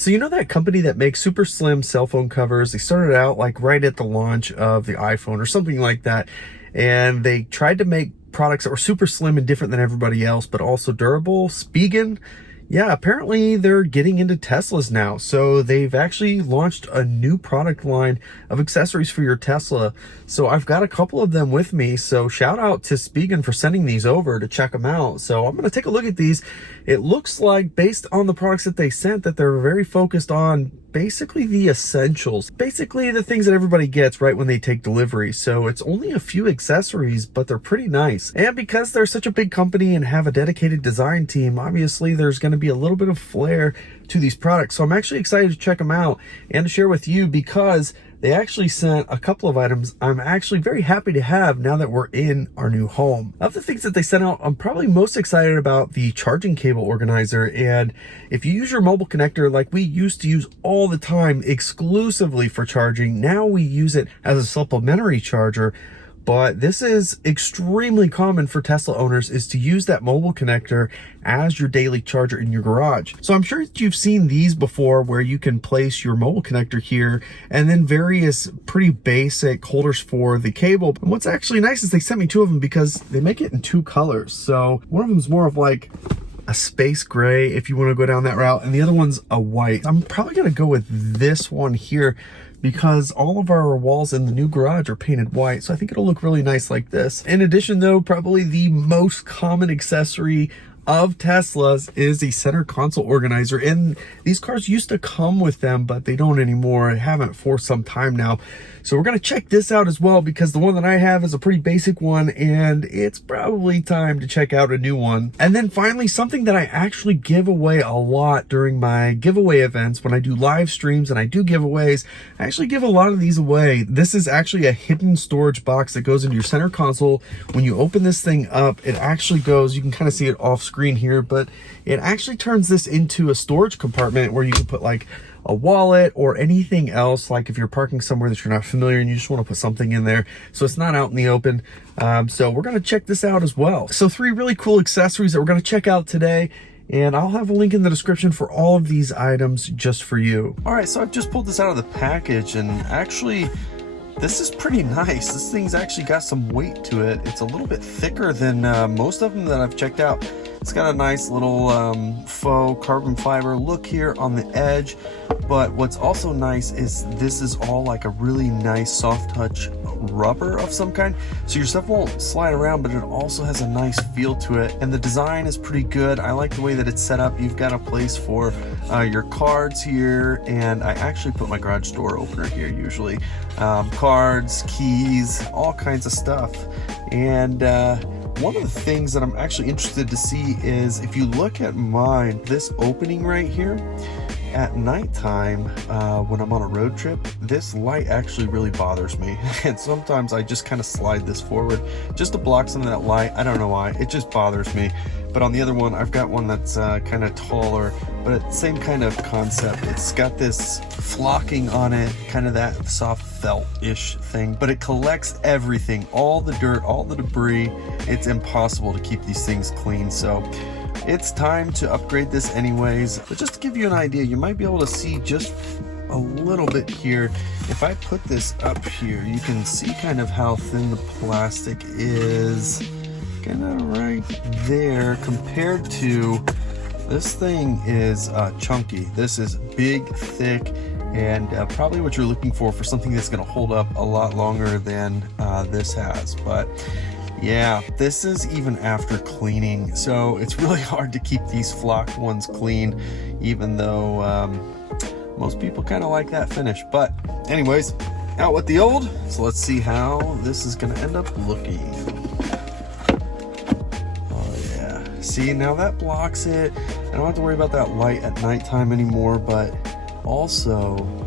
So you know that company that makes super slim cell phone covers? They started out like right at the launch of the iPhone or something like that. And they tried to make products that were super slim and different than everybody else, but also durable. Spigen, yeah, apparently they're getting into Teslas now. So they've actually launched a new product line of accessories for your Tesla. So I've got a couple of them with me. So shout out to Spigen for sending these over to check them out. So I'm going to take a look at these. It looks like, based on the products that they sent, that they're very focused on basically the essentials, basically the things that everybody gets right when they take delivery. So it's only a few accessories, but they're pretty nice. And because they're such a big company and have a dedicated design team, obviously there's going to be a little bit of flair to these products. So I'm actually excited to check them out and to share with you, because they actually sent a couple of items I'm actually very happy to have now that we're in our new home. Of the things that they sent out, I'm probably most excited about the charging cable organizer. And if you use your mobile connector like we used to use all the time exclusively for charging, now we use it as a supplementary charger. But this is extremely common for Tesla owners, is to use that mobile connector as your daily charger in your garage. So I'm sure that you've seen these before, where you can place your mobile connector here and then various pretty basic holders for the cable. And what's actually nice is they sent me two of them because they make it in two colors. So one of them is more of like a space gray, if you want to go down that route, and the other one's a white. I'm probably going to go with this one here, because all of our walls in the new garage are painted white. So I think it'll look really nice like this. In addition though, probably the most common accessory of Tesla's is the center console organizer. And these cars used to come with them, but they don't anymore. Haven't for some time now. So we're going to check this out as well, because the one that I have is a pretty basic one, and it's probably time to check out a new one. And then finally, something that I actually give away a lot during my giveaway events, when I do live streams and I do giveaways, I actually give a lot of these away. This is actually a hidden storage box that goes into your center console. When you open this thing up, it actually goes, you can kind of see it off screen here, but it actually turns this into a storage compartment where you can put like a wallet or anything else, like if you're parking somewhere that you're not familiar and you just want to put something in there, so it's not out in the open. So we're going to check this out as well. So 3 really cool accessories that we're going to check out today, and I'll have a link in the description for all of these items just for you. All right, so I've just pulled this out of the package, and actually this is pretty nice. This thing's actually got some weight to it. It's a little bit thicker than most of them that I've checked out. It's got a nice little faux carbon fiber look here on the edge, but what's also nice is this is all like a really nice soft touch rubber of some kind, so your stuff won't slide around, but it also has a nice feel to it. And the design is pretty good. I like the way that it's set up. You've got a place for your cards here, and I actually put my garage door opener here usually. Cards, keys, all kinds of stuff. And one of the things that I'm actually interested to see is, if you look at mine, this opening right here, at nighttime, when I'm on a road trip, this light actually really bothers me. And sometimes I just kind of slide this forward just to block some of that light. I don't know why, it just bothers me. But on the other one, I've got one that's kind of taller, but same kind of concept. It's got this flocking on it, kind of that soft felt-ish thing, but it collects everything, all the dirt, all the debris. It's impossible to keep these things clean. So it's time to upgrade this anyways. But just to give you an idea, you might be able to see just a little bit here. If I put this up here, you can see kind of how thin the plastic is, kind of right there, compared to this thing is chunky. This is big, thick, and probably what you're looking for something that's going to hold up a lot longer than this has. But yeah, this is even after cleaning, so it's really hard to keep these flocked ones clean, even though most people kind of like that finish. But anyways, out with the old. So let's see how this is going to end up looking. Oh yeah, see, now that blocks it. I don't have to worry about that light at nighttime anymore, but also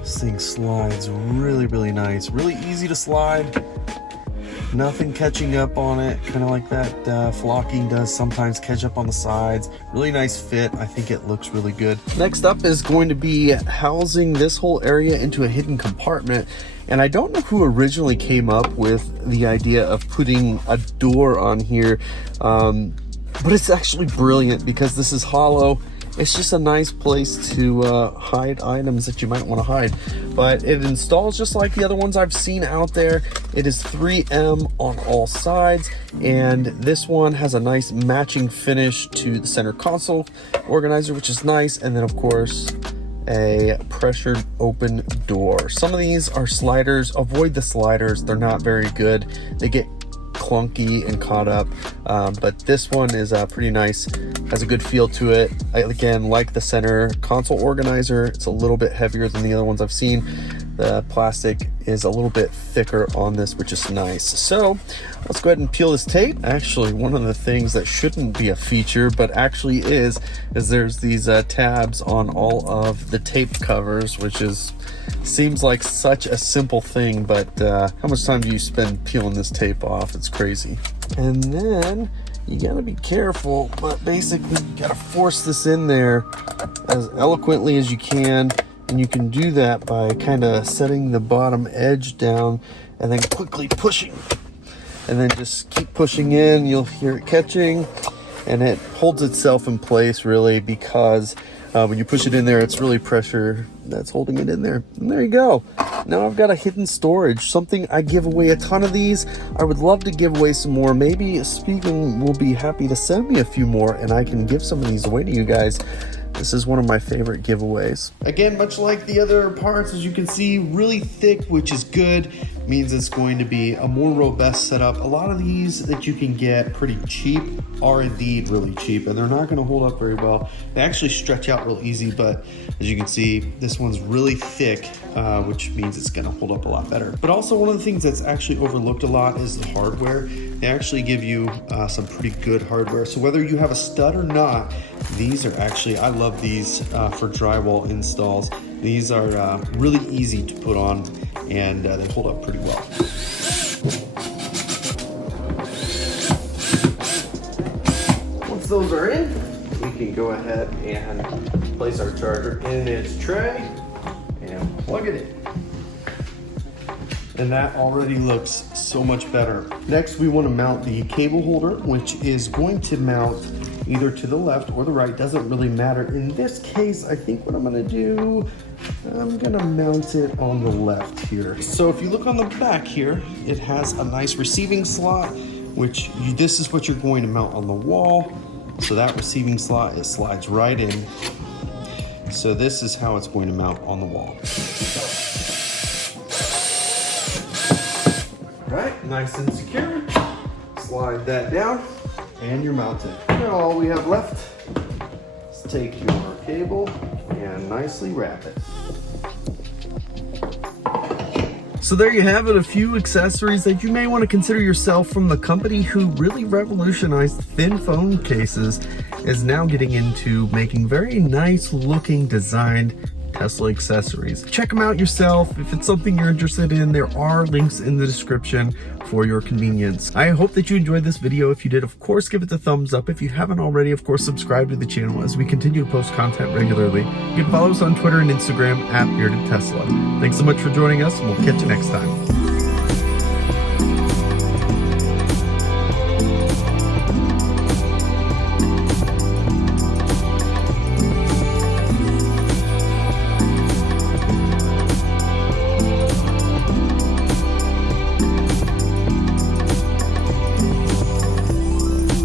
this thing slides really, really nice, really easy to slide. Nothing catching up on it, kind of like that flocking does sometimes catch up on the sides. Really nice fit. I think it looks really good. Next up is going to be housing this whole area into a hidden compartment. And I don't know who originally came up with the idea of putting a door on here, but it's actually brilliant because this is hollow it's just a nice place to hide items that you might want to hide. But it installs just like the other ones I've seen out there. It is 3M on all sides, and this one has a nice matching finish to the center console organizer, which is nice. And then of course a pressured open door. Some of these are sliders. Avoid the sliders, they're not very good. They get clunky and caught up, but this one is pretty nice, has a good feel to it. I again like the center console organizer. It's a little bit heavier than the other ones I've seen. The plastic is a little bit thicker on this, which is nice. So let's go ahead and peel this tape. Actually, one of the things that shouldn't be a feature but actually is there's these tabs on all of the tape covers, which seems like such a simple thing, but how much time do you spend peeling this tape off? It's crazy. And then you gotta be careful, but basically you gotta force this in there as eloquently as you can. And you can do that by kind of setting the bottom edge down and then quickly pushing. And then just keep pushing in, you'll hear it catching, and it holds itself in place really, because when you push it in there, it's really pressure that's holding it in there. And there you go. Now I've got a hidden storage, something I give away a ton of these. I would love to give away some more. Maybe Spigen will be happy to send me a few more and I can give some of these away to you guys. This is one of my favorite giveaways. Again, much like the other parts, as you can see, really thick, which is good. Means it's going to be a more robust setup. A lot of these that you can get pretty cheap are indeed really cheap, and they're not going to hold up very well. They actually stretch out real easy, but as you can see, this one's really thick, which means it's going to hold up a lot better. But also one of the things that's actually overlooked a lot is the hardware. They actually give you some pretty good hardware. So whether you have a stud or not, these are actually, I love these for drywall installs. These are really easy to put on, and they hold up pretty well. Once those are in, we can go ahead and place our charger in its tray and plug it in. And that already looks so much better. Next, we want to mount the cable holder, which is going to mount either to the left or the right, doesn't really matter. In this case, I think what I'm gonna do, I'm gonna mount it on the left here. So if you look on the back here, it has a nice receiving slot, which this is what you're going to mount on the wall. So that receiving slot, it slides right in. So this is how it's going to mount on the wall. All right, nice and secure. Slide that down and you're mounted. Now all we have left is take your cable and nicely wrap it. So there you have it, a few accessories that you may want to consider yourself from the company who really revolutionized thin phone cases, is now getting into making very nice looking designed Tesla accessories. Check them out yourself. If it's something you're interested in, there are links in the description for your convenience. I hope that you enjoyed this video. If you did, of course, give it the thumbs up. If you haven't already, of course, subscribe to the channel as we continue to post content regularly. You can follow us on Twitter and Instagram @BeardedTesla. Thanks so much for joining us, and we'll catch you next time.